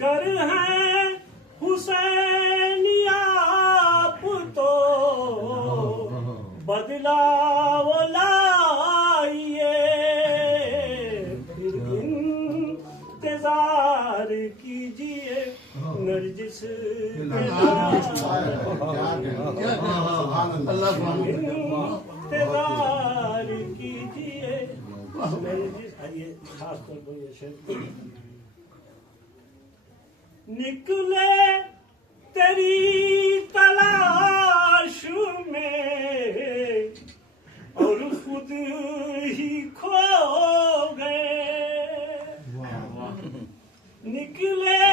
گر ہیں حسینی آپ تو بدلا وہ لائیے پھر انتظار کیجیے نرجس انتظار کیجیے نرجس. یہ خاص طور پر یہ شعر نکلے تیری تلاش میں اور خود ہی کھو گئے نکلے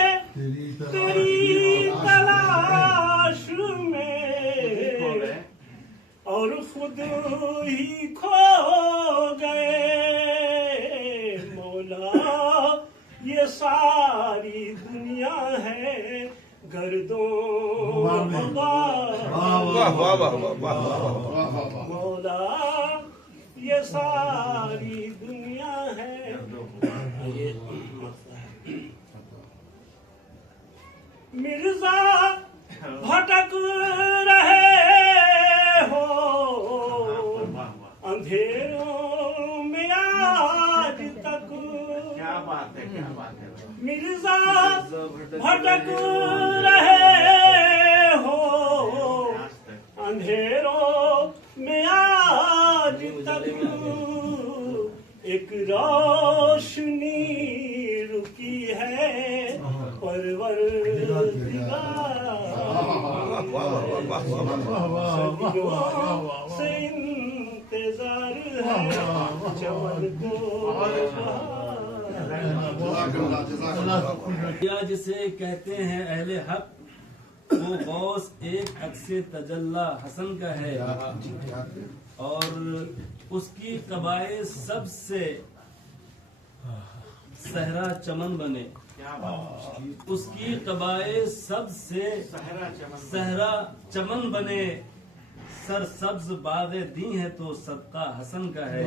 تیری تلاش میں اور خود ہی کھو گئے مولا یہ ساری دنیا ہے گردوں مولا یہ ساری دنیا ہے. مرزا بھٹک رہے ہو اندھیروں میں آج تک مرزا بھٹک رہے ہو اندھیروں میں آج تک ایک روشنی رکی ہے پروردگار سے انتظار ہے چمن کو جسے کہتے ہیں اہل حق وہ غوث ایک عکس تجلی حسن کا ہے اور اس کی قبائل سب سے صحرا چمن بنے اس کی قبائل سب سے صحرا چمن بنے سر سبز باغ دی ہے تو صدقہ حسن کا ہے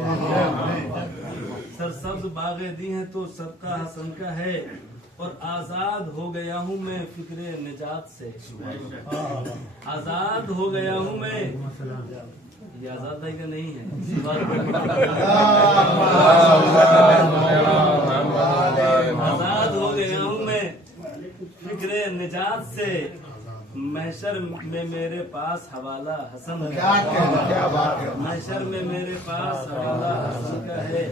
سر سبز باغ دی ہے تو صدقہ حسن کا ہے اور آزاد ہو گیا ہوں میں فکر نجات سے آزاد ہو گیا ہوں میں یہ آزاد ہے کہ نہیں ہے آزاد ہو گیا ہوں میں فکر نجات سے محشر میں میرے پاس حوالہ حسن کا محشر میں میرے پاس حوالہ حسن کا ہے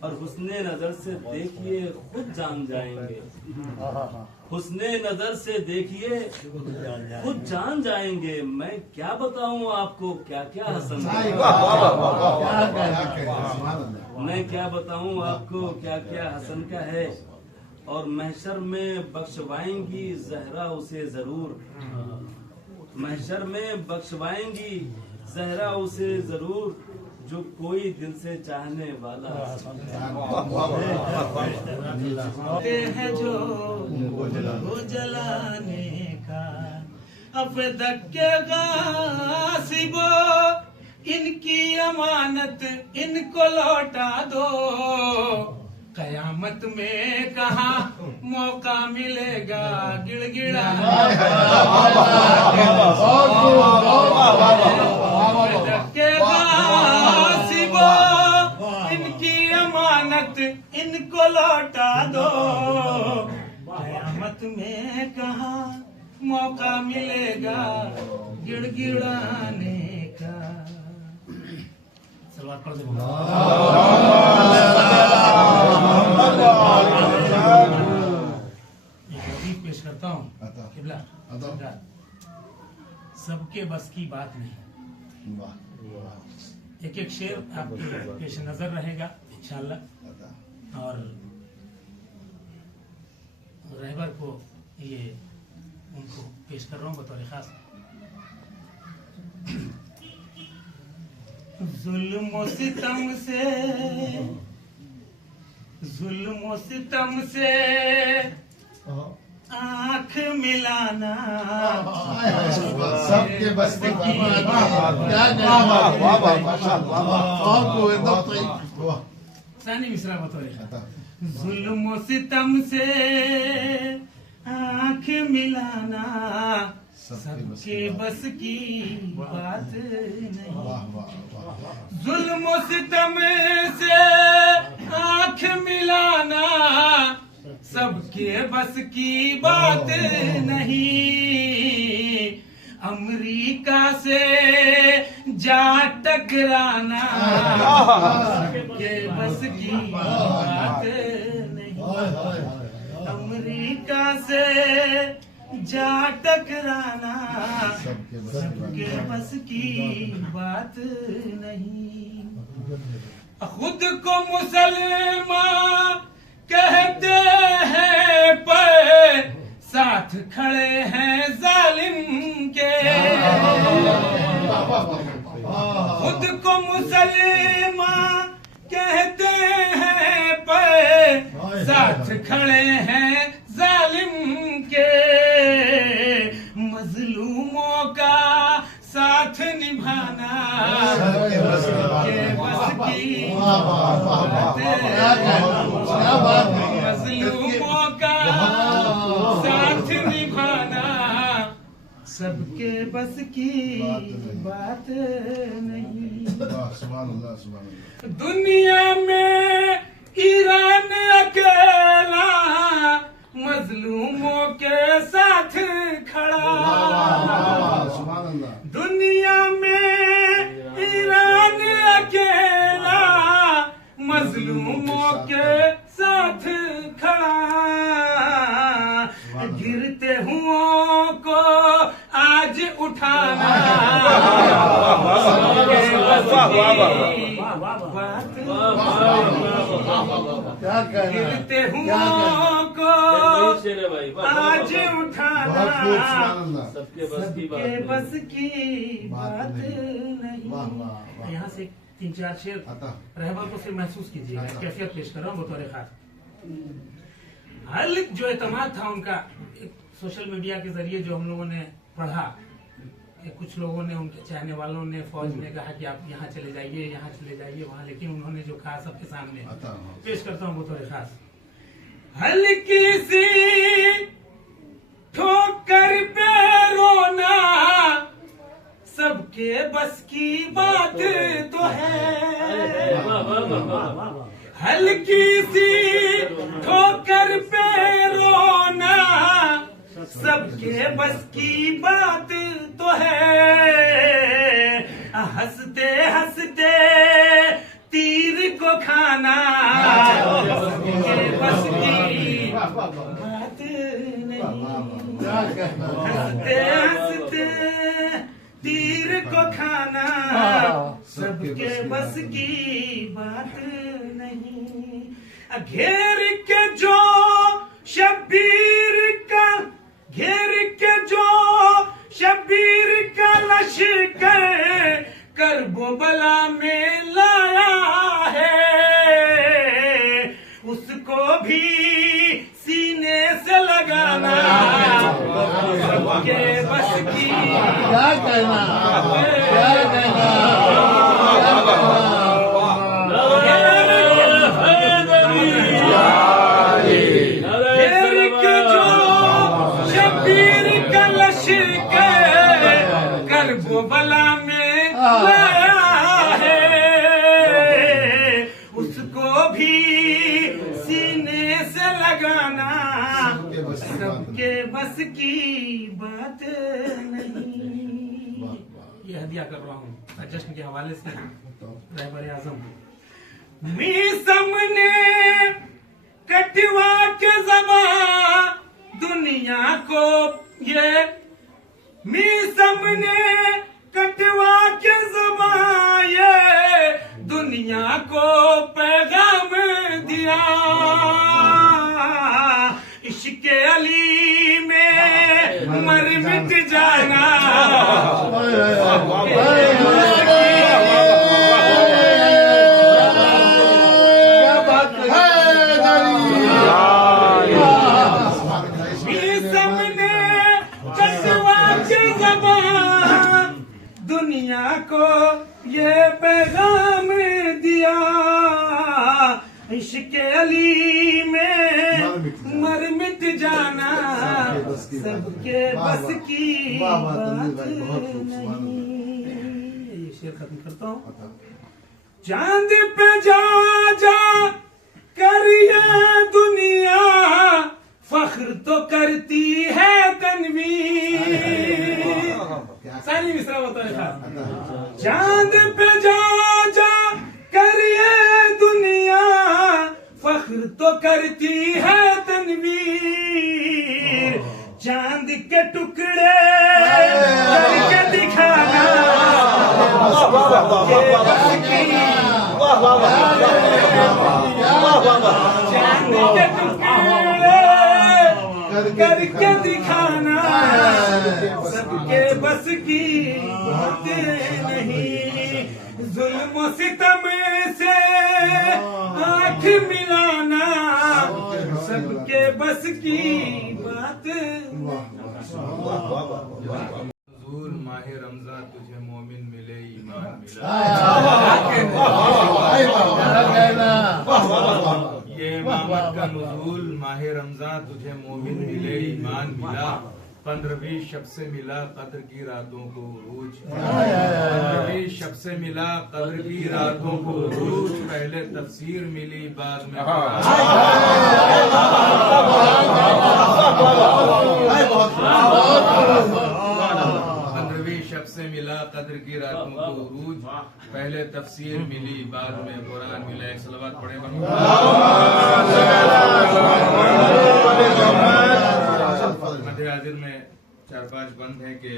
اور حسن نظر سے دیکھیے خود جان جائیں گے حسن نظر سے دیکھیے خود جان جائیں گے میں کیا بتاؤں آپ کو کیا کیا حسن میں کیا بتاؤں آپ کو کیا کیا حسن کا ہے اور محشر میں بخشوائیں گی زہرا اسے ضرور محشر میں بخشوائیں گی زہرا اسے ضرور جو کوئی دل سے چاہنے والا ہے جو وہ جلانے کا اب دھکے غاصبو ان کی امانت ان کو لوٹا دو قیامت میں کہاں موقع ملے گا گڑ گڑا ان کی امانت ان کو لوٹا دو قیامت میں کہاں موقع ملے گا گڑ گڑانے کا. سلوات پڑھ دیں. پیش کرتا ہوں سب کے بس کی بات نہیں ایک ایک شعر آپ کے پیش نظر رہے گا انشاءاللہ اور رہبر کو یہ ان کو پیش کر رہا ہوں بطور خاص. ظلم و ستم سے آنکھ ملانا سب کے بس کی ثانی مصرع بطور ظلم و ستم سے آنکھ ملانا سب کے بس کی بات نہیں، ظلم و ستم سے آنکھ ملانا سب کے بس کی بات نہیں، امریکہ سے جا ٹکرانا سب کے بس کی بات نہیں، امریکہ سے جا ٹکرانا سب کے بس کی بات نہیں، خود کو مسلمان کہتے ہیں پر ساتھ کھڑے ہیں ظالم کے، خود کو مسلمان کہتے ہیں پر ساتھ کھڑے ہیں ظالم کے، مظلوموں کا ساتھ نبھانا سب کے بس کی بات ہے، مظلوموں کا ساتھ نبھانا سب کے بس کی بات نہیں، دنیا میں ایران اکیلا مظلوموں کے ساتھ کھڑا، دنیا میں ایران اکیلا مظلوموں کے ساتھ کھڑا، گرتے ہوں کو آج اٹھانا سب کے بس کی بات، گرتے ہوں کو آج اٹھانا سب کے بس کی بات نہیں۔ یہاں سے 3-4 شعر رہبر کو پھر محسوس کیجیے گا، کیفیت پیش کر رہا ہوں بطور خاص۔ حل جو اعتماد تھا ان کا سوشل میڈیا کے ذریعے جو ہم لوگوں نے پڑھا، کچھ لوگوں نے ان کے چاہنے والوں نے فوج نے کہا کہ آپ یہاں چلے جائیے یہاں چلے جائیے وہاں، لیکن انہوں نے جو کہا سب کے سامنے پیش کرتا ہوں بطور خاص۔ ہلکی سی ٹھوکر پہ رونا سب کے بس کی بات تو ہے، ہلکی سی ٹھوکر پہ رونا سب کے بس کی بات تو ہے، ہنستے ہنستے تیر کو کھانا سب کے بس کی بات نہیں، ہنستے ہنستے تیر کو کھانا سب کے بس کی بات نہیں، گھیر کے جو شبیر کا گھیر کے جو شبیر کا لشکر کرب و بلا میں لایا ہے، اس کو بھی سینے سے لگانا سب کے بس کی کیا کہنا کرب و بلا میں لایا ہے، اس کو بھی سینے سے لگانا سب کے بس کی بات نہیں۔ یہ ہدیہ کر رہا ہوں جشن کے حوالے سے رہبر اعظم میسم نے کٹوا کے زبان دنیا کو، یہ میسم نے کٹوا کے زبان یہ دنیا کو پیغام دیا، عشق علی میں مر مٹ جانا دنیا کو یہ پیغام دیا، عشق علی میں مر مٹ جانا سب کے بس کی بات نہیں. یہ شعر ختم کرتا ہوں. چاند پہ جا جا کر یہ دنیا فخر تو کرتی ہے تنویر. ثانی مصرع ہوتا ہے. چاند پہ جا جا کر یہ دنیا فخر تو کرتی ہے تنویر. چاند کے ٹکڑے کر کے دکھانا چاند کے ٹکڑے کر کے دکھانا سب کے بس کی بات نہیں. ظلم و ستم سے آنکھ ملانا سب کے بس کی بات. حضور ماہ رمضان تجھے مومن ملے ایمان ملا. یہ امامت کا نزول ماہ رمضان تجھے مومن ملے ایمان ملا. 15ویں شب سے ملا قدر کی راتوں کو عروج. 15ویں شب سے ملا قدر کی راتوں کو عروج. پہلے تفسیر ملی بعد میں 15ویں شب سے ملا قدر کی راتوں کو عروج. پہلے تفسیر ملی بعد میں قرآن ملا. ایک صلوات پڑھے مدھیہ حاضر میں 4-5 بند ہیں کہ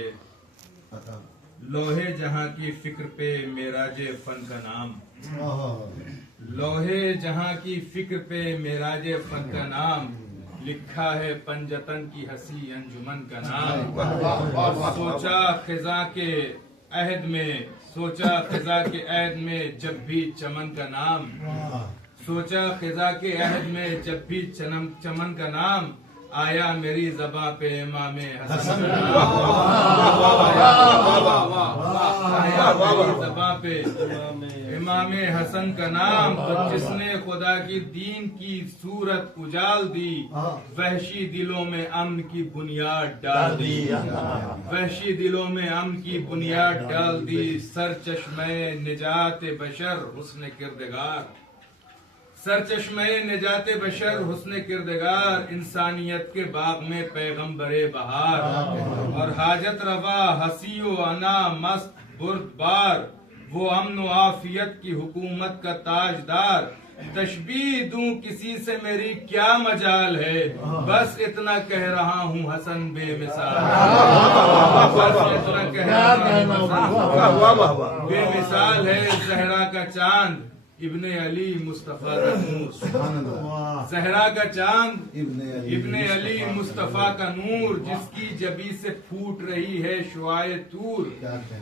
لوہے جہاں کی فکر پہ معراج فن کا نام. لوہے جہاں کی فکر پہ معراج فن کا نام. لکھا ہے پنجتن کی ہنسی انجمن کا نام. سوچا خزاں کے عہد میں جب بھی چمن کا نام. سوچا خزاں کے عہد میں جب بھی چمن کا نام. آیا میری زباں پہ امام حسن کا نام. آیا میری زباں پہ امام حسن کا نام. تو جس نے خدا کی دین کی صورت اجال دی وحشی دلوں میں امن کی بنیاد ڈال دی. وحشی دلوں میں امن کی بنیاد ڈال دی. سر چشمہ نجات بشر حسن کردگار. سرچشمہ نجات بشر حسن کردگار. انسانیت کے باغ میں پیغمبر بہار. اور حاجت روا ہنسی و انا مست بردبار. وہ امن و عافیت کی حکومت کا تاجدار. تشبیہ دوں کسی سے میری کیا مجال ہے. بس اتنا کہہ رہا ہوں حسن بے مثال. بس اتنا کہہ رہا ہوں حسن بے مثال ہے. زہرا کا چاند ابن علی مصطفیٰ کا نور. زہرا کا چاند ابن علی مصطفیٰ کا نور. جس کی جبی سے پھوٹ رہی ہے شعاع طور.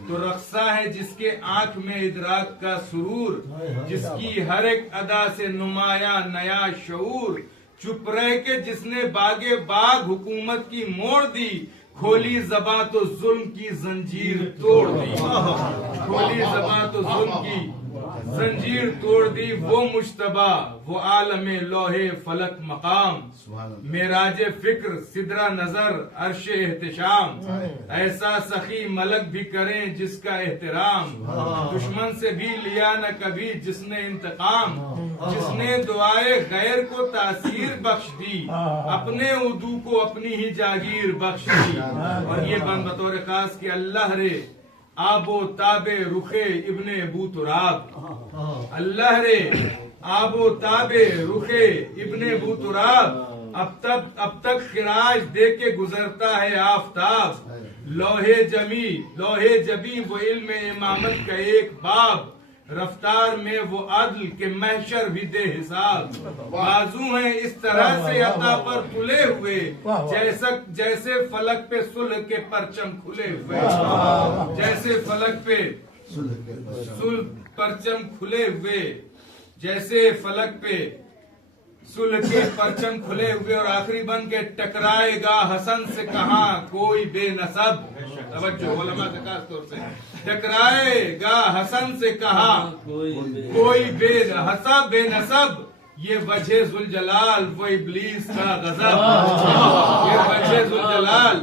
تو رقصہ ہے جس کے آنکھ میں ادراک کا سرور. جس کی ہر ایک ادا سے نمایاں نیا شعور. چپ رہ کے جس نے باغ حکومت کی موڑ دی. کھولی زباں تو ظلم کی زنجیر توڑ دی. کھولی زباں تو ظلم کی زنجیر توڑ دی. وہ مجتبی وہ عالم لوہے فلک مقام. معراج فکر سدرہ نظر عرش احتشام. ایسا سخی ملک بھی کریں جس کا احترام. دشمن سے بھی لیا نہ کبھی جس نے انتقام. جس نے دعائے غیر کو تاثیر بخش دی. اپنے عدو کو اپنی ہی جاگیر بخش دی. اور یہ بند بطور خاص کہ اللہ رے آب و تاب رخے ابن ابو تراب. اللہ رے آب و تاب رخے ابن ابو تراب. اب تک خراج دے کے گزرتا ہے آفتاب. لوہے جبی وہ علم امامت کا ایک باب. رفتار میں وہ عدل کے محشر بھی دے حساب. بازو ہیں اس طرح سے عطا پر تلے ہوئے جیسے فلک پہ صلح کے پرچم کھلے ہوئے. جیسے فلک پہ صلح پرچم کھلے ہوئے. جیسے فلک پہ صلح کے پرچم کھلے ہوئے. اور آخری بن کے ٹکرائے گا حسن سے کہاں کوئی بے نسب. توجہ علماء سے خاص طور سے. ٹکرائے گا حسن سے کہا کوئی بے نسب. یہ وجہ ذوالجلال وہ ابلیس کا غضب، یہ وجہ ذوالجلال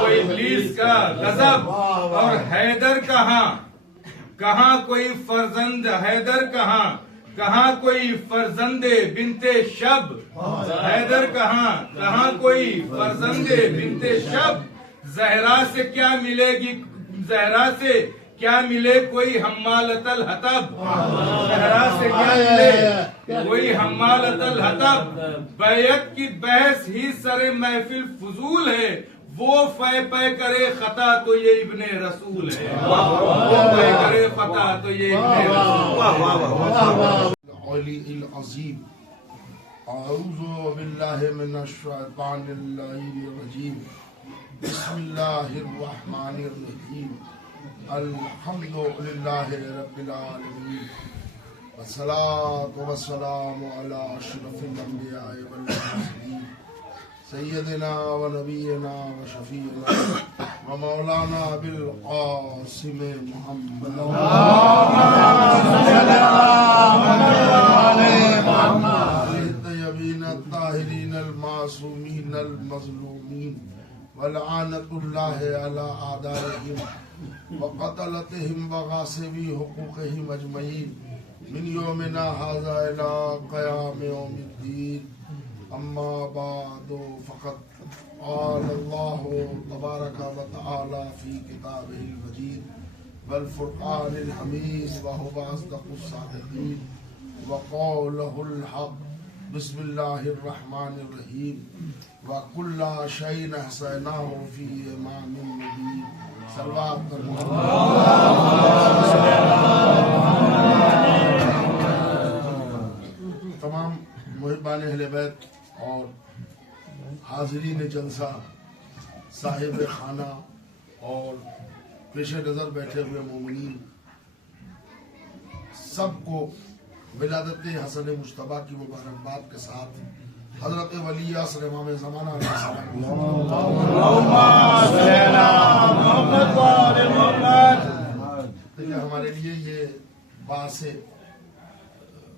وہ ابلیس کا غضب۔ اور حیدر کہاں کوئی فرزند حیدر کہاں کوئی فرزند بنت شب، حیدر کہاں کوئی فرزند بنت شب، زہرا سے کیا ملے گی، زہرا سے کیا ملے کوئی حمالۃ الحطب، زہرا سے کیا ملے کوئی حمالۃ الحطب۔ بیعت کی بحث ہی سر محفل فضول ہے، وہ پے کرے خطا تو یہ ابن رسول ہے، وہ پے کرے خطا تو یہ ابن رسول۔ العلی العظیم اعوذ باللہ من الشیطان اللعین الرجیم بسم اللہ الرحمن الرحیم الحمد للہ رب العالمین والصلاة والسلام علی اشرف الانبیاء والمرسلین سیدنا و نبینا و شفیعنا و مولانا بالقاسم محمد الطیبین الطاہرین المعصومین المظلومین ولعنت اللہ علی اعدائہم وقتلتہم وغاصبی حقوقہم اجمعین من یومنا ھذا الی قیام یوم الدین۔ اما بعد فقد قال اللہ تبارک و تعالی فی کتابہ المجید والفرقان الحمید وہو اصدق الصادقین وقولہ الحق بسم اللہ الرحمن الرحیم وکل شیء احصیناہ فی امام مبین۔ صلوات تمام محبان اہل بیت اور حاضرین جلسہ، صاحب خانہ اور پیش نظر بیٹھے ہوئے مومنین، سب کو ولادت حسن مجتبیٰ کی مبارکباد کے ساتھ حضرت ولی عصر امام زمانہ علیہ السلام دیکھیں ہمارے لیے یہ باعث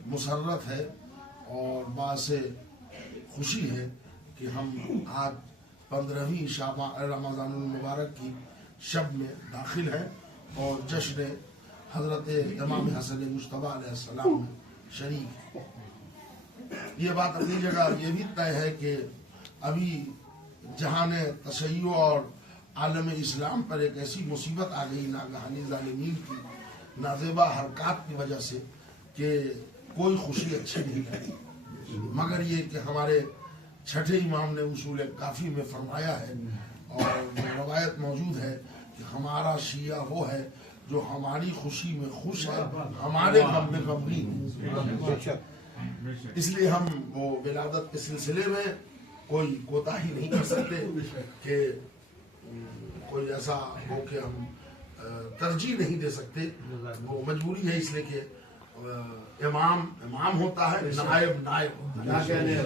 مسرت ہے اور باعث خوشی ہے کہ ہم آج 15ویں شعبان رمضان المبارک کی شب میں داخل ہیں اور جشن حضرت امام حسن مجتبیٰ علیہ السلام میں شریک۔ یہ بات اپنی جگہ یہ بھی طے ہے کہ ابھی جہان تشیع اور عالم اسلام پر ایک ایسی مصیبت آ گئی ناگہانی ظالمین کی نازیبہ حرکات کی وجہ سے کہ کوئی خوشی اچھی نہیں لگی، مگر یہ کہ ہمارے چھٹے امام نے اصول کافی میں فرمایا ہے اور روایت موجود ہے کہ ہمارا شیعہ وہ ہے جو ہماری خوشی میں خوش ہے، ہمارے غم میں غمگین۔ اس لیے ہم وہ ولادت کے سلسلے میں کوئی کوتاہی نہیں کر سکتے کہ کوئی ایسا ہو کہ ہم ترجیح نہیں دے سکتے، وہ مجبوری ہے، اس لیے کہ امام ہوتا ہے، نائب ہوتا ہے۔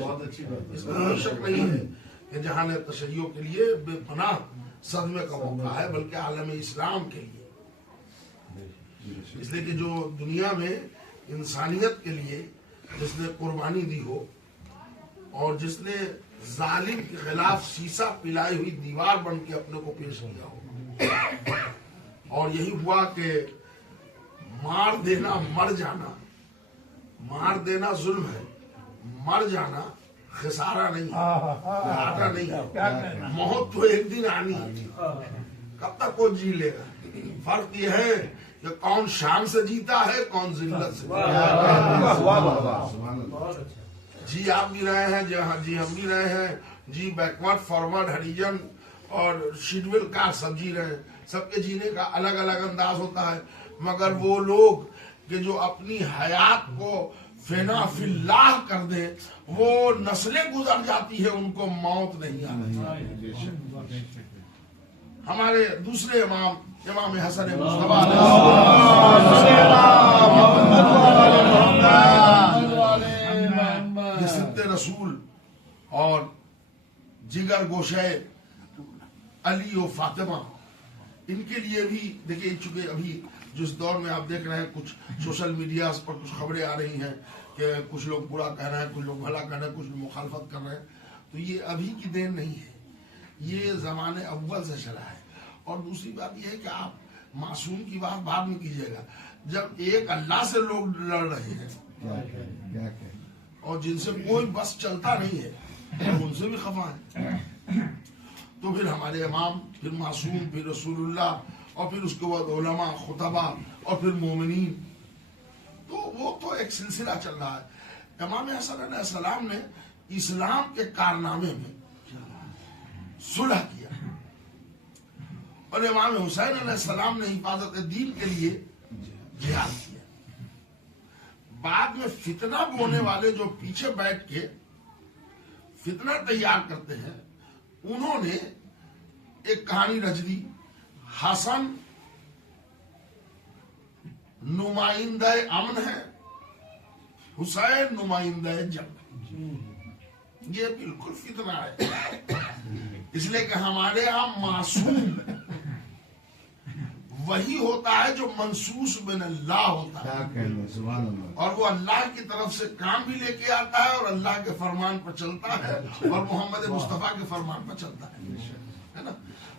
اس میں کوئی شک نہیں ہے کہ جہان تشیع کے لیے بے پناہ صدمے کا موقع ہے، بلکہ عالم اسلام کے لیے، اس لیے کہ جو دنیا میں انسانیت کے لیے جس نے قربانی دی ہو اور جس نے ظالم کے خلاف سیسا پلائی ہوئی دیوار بن کے اپنے کو پیش کیا ہو، اور یہی ہوا کہ مار دینا مر جانا، مار دینا ظلم ہے، مر جانا خسارہ نہیں، گھاٹا نہیں، موت تو ایک دن آنی ہے، کب تک وہ جی لے گا۔ فرق یہ ہے کہ کون شان سے جیتا ہے، کون ذلت سے جیتا ہے۔ جی آپ بھی رہے ہیں، جی ہم بھی رہے ہیں، جی بیکورڈ فارورڈ ہریجن اور شیڈول کار سب جی رہے ہیں، سب کے جینے کا الگ الگ انداز ہوتا ہے، مگر وہ لوگ کہ جو اپنی حیات کو فنا فی اللہ کر دیں، وہ نسلیں گزر جاتی ہے، ان کو موت نہیں آتی۔ ہمارے دوسرے امام حسن مجتبیٰ یہ سبت رسول اور جگر گوشے علی و فاطمہ، ان کے لیے بھی دیکھیں، چونکہ ابھی جس دور میں آپ دیکھ رہے ہیں کچھ سوشل میڈیا پر کچھ خبریں آ رہی ہیں کہ کچھ لوگ برا کہہ رہے ہیں، کچھ لوگ بھلا کہہ رہے ہیں، کچھ لوگ مخالفت کر رہے ہیں، تو یہ ابھی کی دین نہیں ہے، یہ زمانے اول سے چلا ہے. اور دوسری بات یہ ہے کہ آپ معصوم کی بات بعد میں کیجیے گا، جب ایک اللہ سے لوگ لڑ رہے ہیں اور جن سے کوئی بس چلتا نہیں ہے، ہم ان سے بھی خفا ہیں، تو پھر ہمارے امام، پھر معصوم، پھر رسول اللہ، اور پھر اس کے بعد علماء، خطبہ، اور پھر مومنین، تو وہ تو ایک سلسلہ چل رہا ہے. امام حسن علیہ السلام نے اسلام کے کارنامے میں صلح کیا، اور امام حسین علیہ السلام نے حفاظت دین کے لیے جہاد کیا. بعد میں فتنہ بونے والے جو پیچھے بیٹھ کے فتنہ تیار کرتے ہیں، انہوں نے ایک کہانی رچ دی، حسن نمائندہ امن ہے، حسین نمائندہ جنگ. یہ بالکل فتنہ ہے، اس لیے کہ ہمارے ہاں معصوم وہی ہوتا ہے جو منصوص من اللہ ہوتا ہے، اور وہ اللہ کی طرف سے کام بھی لے کے آتا ہے، اور اللہ کے فرمان پر چلتا ہے، اور محمد مصطفیٰ کے فرمان پر چلتا ہے نا.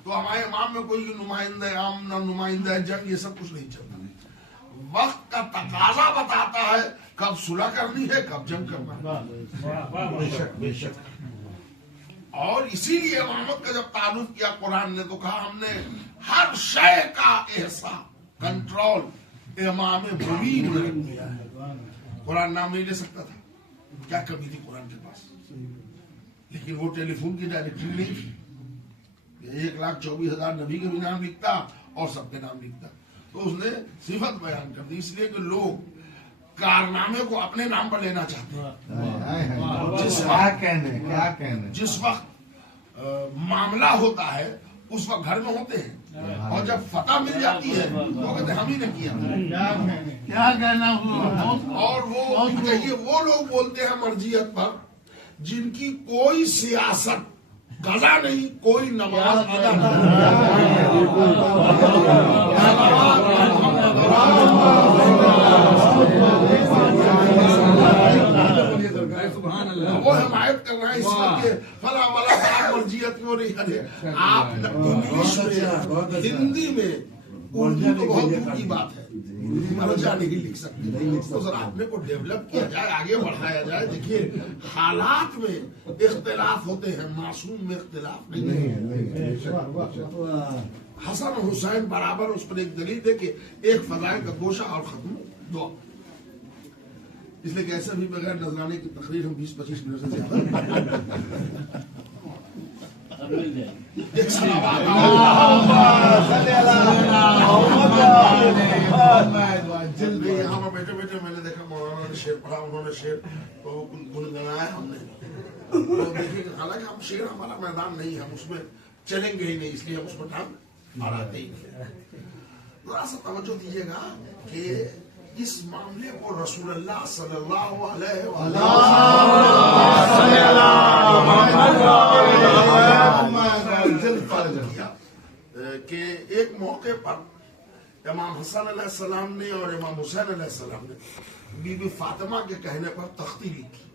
تو ہمارے امام میں کوئی نمائندہ عام نہ نمائندہ جنگ، یہ سب کچھ نہیں چلتا. وقت کا تقاضا بتاتا ہے کب صلح کرنی ہے، کب جنگ کرنا ہے. اور اسی لیے امامت کا جب تعارف کیا قرآن نے تو کہا ہم نے ہر شے کا احساء، کنٹرول امام مبین نے رکھ دیا ہے. قرآن نام نہیں لے سکتا تھا، کیا کمی تھی قرآن کے پاس؟ لیکن وہ ٹیلی فون کی ڈائریکٹری نہیں تھی، 1,24,000 نبی کے بھی نام لکھتا اور سب کے نام لکھتا. تو اس نے صفت بیان کر دی، اس لیے کہ لوگ کارنامے کو اپنے نام پر لینا چاہتے ہیں. جس وقت معاملہ ہوتا ہے اس وقت گھر میں ہوتے ہیں، اور جب فتح مل جاتی ہے تو کہتے ہیں ہم ہی نے کیا. اور وہ چاہیے وہ لوگ بولتے ہیں مرجیت پر جن کی کوئی سیاست قضا نہیں، کوئی نماز ادا وہ حمایت کر رہے ہیں اس وقت فلاں والا صاحب مرجیت کیوں نہیں کرے. آپ انگلش میں، ہندی میں، اردو تو بہت دور کی بات ہے، مرجع نہیں لکھ سکتے. تو ذرا اپنے کو ڈیولپ کیا جائے، آگے بڑھایا جائے. دیکھیے حالات میں اختلاف ہوتے ہیں، معصوم میں اختلاف نہیں ہے. حسن حسین برابر، اس پر ایک دلیل دے کہ ایک فضائل کا گوشہ اور ختم دعا. اس لیے کہ ایسے بھی بغیر نذرانے کی تقریر ہم 20-25 منٹ سے زیادہ یہاں پر بیٹھے بیٹھے میں نے دیکھا مولانا نے شعر پڑھا، انہوں نے شعر تو گنگنایا ہم نے. دیکھیے حالانکہ ہم شعر ہمارا میدان نہیں ہے، ہم اس میں چلیں گے ہی نہیں، اس لیے ہم اس پر ٹھان بڑھاتے ہی نہیں. ذرا سا توجہ دیجیے گا کہ اس معاملے کو رسول اللہ صلی اللہ علیہ کہ ایک موقع پر امام حسن علیہ السلام نے اور امام حسین علیہ السلام نے بی بی فاطمہ کے کہنے پر تختی لکھی.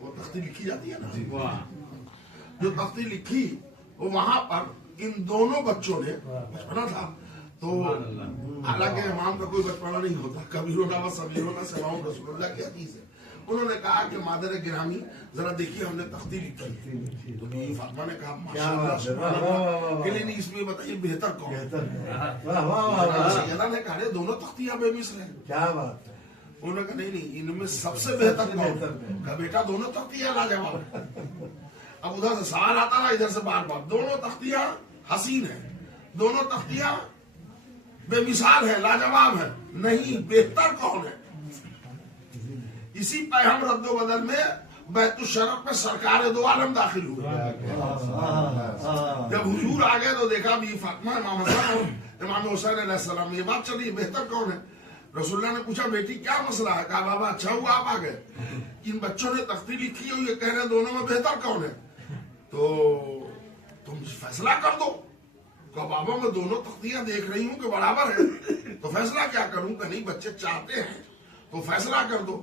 وہ تختی لکھی جاتی ہے نا، جو تختی لکھی وہ وہاں پر ان دونوں بچوں نے بچپنا تھا، تو حالانکہ امام کا کوئی بچپنا نہیں ہوتا، کبیروں و صغیروں سواء رسول اللہ کی حدیث ہے. انہوں نے کہا کہ مادر گرامی ذرا دیکھیے ہم نے تختی لکھی. تو بی فاطمہ نے کہا ماشاءاللہ سبحان اللہ، کہ نہیں اس میں بتائیے بہتر کون ہے؟ سیدہ نے کہا دونوں تختیاں بے مثل ہیں. کیا بات ہے؟ انہوں نے کہا نہیں ان میں سب سے بہتر کون ہے؟ کہا بیٹا دونوں تختیاں لاجواب. اب ادھر سے سوال آتا نا، ادھر سے بار بار دونوں تختیاں حسین ہیں، دونوں تختیاں بے مثال ہے، لاجواب ہے. نہیں، بہتر کون ہے؟ اسی پیغام رد و بدل میں بیت الشرف میں سرکار دو عالم داخل ہوئے. جب حضور آ گئے تو دیکھا بھی فاطمہ، امام حسن اور امام حسین علیہ السلام. یہ بات چلی بہتر کون ہے؟ رسول اللہ نے پوچھا بیٹی کیا مسئلہ ہے؟ کہا بابا اچھا ہوا آپ آ گئے، ان بچوں نے تختی لکھی اور یہ کہہ رہے دونوں میں بہتر کون ہے، تو تم فیصلہ کر دو. کہ بابا میں دونوں تختیاں دیکھ رہی ہوں کہ برابر ہے، تو فیصلہ کیا کروں؟ کہ نہیں بچے چاہتے ہیں تو فیصلہ کر دو.